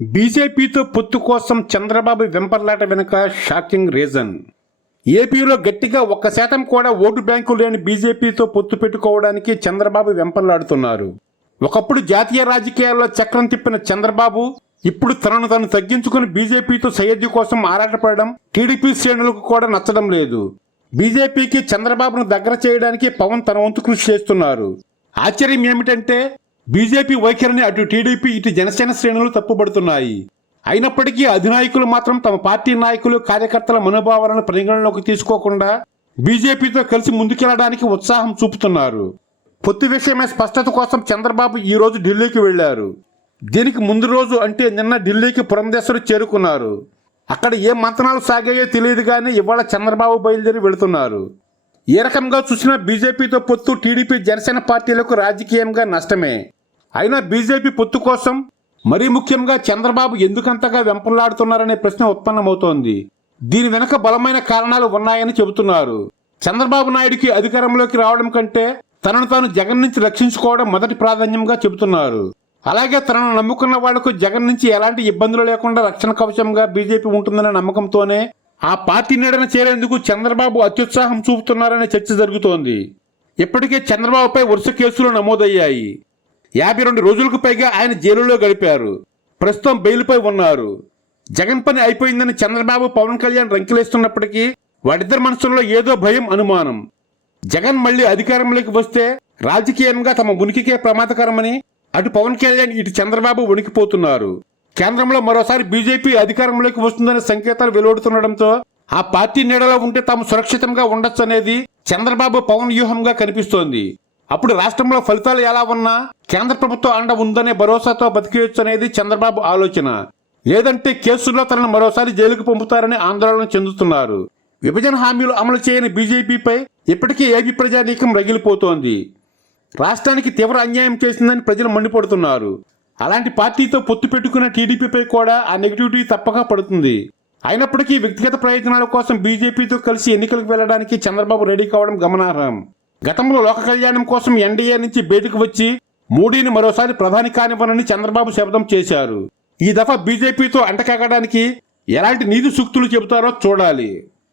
బీజేపీతో పొత్తు కోసం చంద్రబాబు వెంపర్లాట వెనుక షాకింగ్ రీజన్. ఏపీలో గట్టిగా ఒక్క శాతం కూడా ఓటు బ్యాంకు లేని బీజేపీతో పొత్తు పెట్టుకోవడానికి చంద్రబాబు వెంపర్లాడుతున్నారు. ఒకప్పుడు జాతీయ రాజకీయాల్లో చక్రం తిప్పిన చంద్రబాబు ఇప్పుడు తనను తను తగ్గించుకుని బీజేపీతో సయ్యద్దు కోసం ఆరాటపడడం టీడీపీ శ్రేణులకు కూడా నచ్చడం లేదు. బీజేపీకి చంద్రబాబును దగ్గర చేయడానికి పవన్ తన వంతు కృషి చేస్తున్నారు. ఆశ్చర్యం ఏమిటంటే బీజేపీ వైఖరిని అటు టీడీపీ ఇటు జనసేన శ్రేణులు తప్పుపడుతున్నాయి అయినప్పటికీ అధినాయకులు మాత్రం తమ పార్టీ నాయకులు కార్యకర్తల మనోభావాలను పరిగణలోకి తీసుకోకుండా బీజేపీతో కలిసి ముందుకెళ్ళడానికి ఉత్సాహం చూపుతున్నారు. పొత్తు విషయమే స్పష్టత కోసం చంద్రబాబు ఈ రోజు ఢిల్లీకి వెళ్ళారు దీనికి ముందు రోజు అంటే నిన్న ఢిల్లీకి పురంధేశ్వరు చేరుకున్నారు. అక్కడ ఏ మంతనాలు సాగాయో తెలియదు కానీ ఇవాళ చంద్రబాబు బయలుదేరి వెళుతున్నారు. ఏ రకంగా చూసినా బీజేపీతో పొత్తు టీడీపీ జనసేన పార్టీలకు రాజకీయంగా నష్టమే. అయినా బీజేపీ పొత్తు కోసం? మరీ ముఖ్యంగా చంద్రబాబు ఎందుకంతగా వెంపలాడుతున్నారనే ప్రశ్న ఉత్పన్నమవుతోంది. దీని వెనుక బలమైన కారణాలు ఉన్నాయని చెబుతున్నారు. చంద్రబాబు నాయుడికి అధికారంలోకి రావడం కంటే తనను తాను జగన్ నుంచి రక్షించుకోవడం మొదటి ప్రాధాన్యంగా చెబుతున్నారు. అలాగే తనను నమ్ముకున్న వాళ్ళకు జగన్ నుంచి ఎలాంటి ఇబ్బందులు లేకుండా రక్షణ కవచంగా బీజేపీ ఉంటుందనే నమ్మకంతోనే ఆ పార్టీ నీడన చేరేందుకు చంద్రబాబు అత్యుత్సాహం చూపుతున్నారనే చర్చ జరుగుతోంది. ఇప్పటికే చంద్రబాబుపై వరుస కేసులు నమోదయ్యాయి. యాభై రెండు రోజులకు పైగా ఆయన జైలులో గడిపారు. ప్రస్తుతం బెయిల్పై ఉన్నారు. జగన్ పని అయిపోయిందని చంద్రబాబు పవన్ కళ్యాణ్ రంకిలేస్తున్నప్పటికీ వాడిద్దరి మనసుల్లో ఏదో భయం అనుమానం. జగన్ మళ్ళీ అధికారంలోకి వస్తే రాజకీయంగా తమ ఉనికికే ప్రమాదకరమని అటు పవన్ కళ్యాణ్ ఇటు చంద్రబాబు వణికిపోతున్నారు. కేంద్రంలో మరోసారి బీజేపీ అధికారంలోకి వస్తుందనే సంకేతాలు వెలువడుతుండటంతో ఆ పార్టీ నీడలో ఉంటే తాము సురక్షితంగా ఉండొచ్చు అనేది చంద్రబాబు పవన్ వ్యూహంగా కనిపిస్తోంది. అప్పుడు రాష్ట్రంలో ఫలితాలు ఎలా ఉన్నా కేంద్ర ప్రభుత్వం అండ ఉందనే భరోసాతో బతికేయొచ్చు అనేది చంద్రబాబు ఆలోచన. లేదంటే కేసుల్లో తనను మరోసారి జైలుకు పంపుతారని ఆందోళన చెందుతున్నారు. విభజన హామీలు అమలు చేయని బీజేపీపై ఇప్పటికే ఏపీ ప్రజానీకం రగిలిపోతోంది. రాష్ట్రానికి తీవ్ర అన్యాయం చేసిందని ప్రజలు మండిపడుతున్నారు. అలాంటి పార్టీతో పొత్తు పెట్టుకున్న టీడీపీపై కూడా ఆ నెగిటివిటీ తప్పక పడుతుంది. అయినప్పటికీ వ్యక్తిగత ప్రయోజనాల కోసం బీజేపీతో కలిసి ఎన్నికలకు వెళ్ళడానికి చంద్రబాబు రెడీ కావడం గమనార్హం. గతంలో లోక కళ్యాణం కోసం ఎన్డీఏ నుంచి బయటకు వచ్చి మోడీని మరోసారి ప్రధాని కానివ్వనని చంద్రబాబు శపథం చేశారు. ఈ దఫా బీజేపీతో అంటకాగడానికి ఎలాంటి నీతి సూక్తులు చెబుతారో చూడాలి.